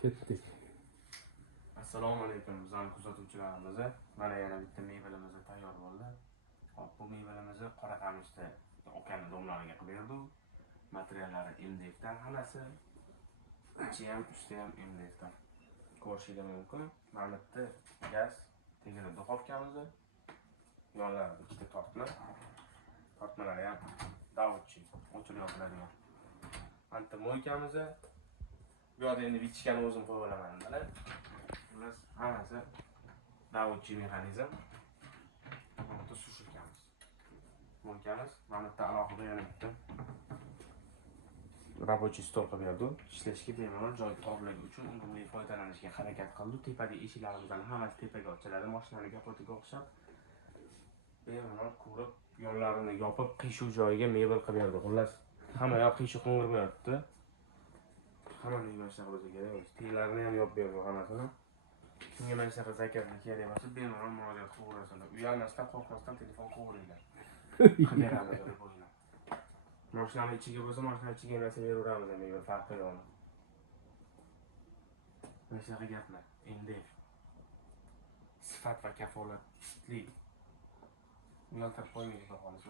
Ketdik. Assalomu alaykum bizning kuzatuvchilarimiz. Mana yana bitta mevalarimiz tayyor bo'ldi. Hop, bu mevalarimizni qora qamishda okani domlariga qilib berdik. Materiallari MDFdan hammasi. Ichi ham, usti ham MDFdan. Ko'rishingiz mumkin. Mana bitta gaz tegirni duxovkamiz. Yonlarida ikkita tortma. Tortmalari ham davutchi, o'chirib yopiladigan. Mana bitta moykamiz. Bu yerda endi bichkani o'zim qo'yib olaman mana. Biz hammasi davutchi mexanizm. Mana sushilkamiz. Moykamiz, mana bitta alohida yana bitta рабочий stol qilib berdik. Ishlashga bemalol joy torligi uchun unumli foydalanishga harakat qildik. Tepadagi eshiklarimizdan hammasi tepaga ochiladi. Mashinaning kapotiga o'xshab bemalol ko'rib, yo'llarini yopib, qiyshuv joyiga mebel qilib berdik. Xullas, hamma yoq qiyshuv qo'ng'ir bo'lyapti. Hamma nima bo'lsa kerak. Tiylarni ham yopib berdik hammasini. Kimga mana shunaqa zakazlik kerak bo'lsa, bemalol murojaat qilaverasizlar. Uyalmasdan, qo'rqmasdan telefon qilaveringlar. Qilib beramiz deb o'ylayman. Mashinani ichiga bo'lsa, mashina ichiga narsa beraveramiz, mebel farqi yo'q. Mana shunaqa gaplar. Endi sifat va kafolatli uyaltirib qo'ymaydi xolos.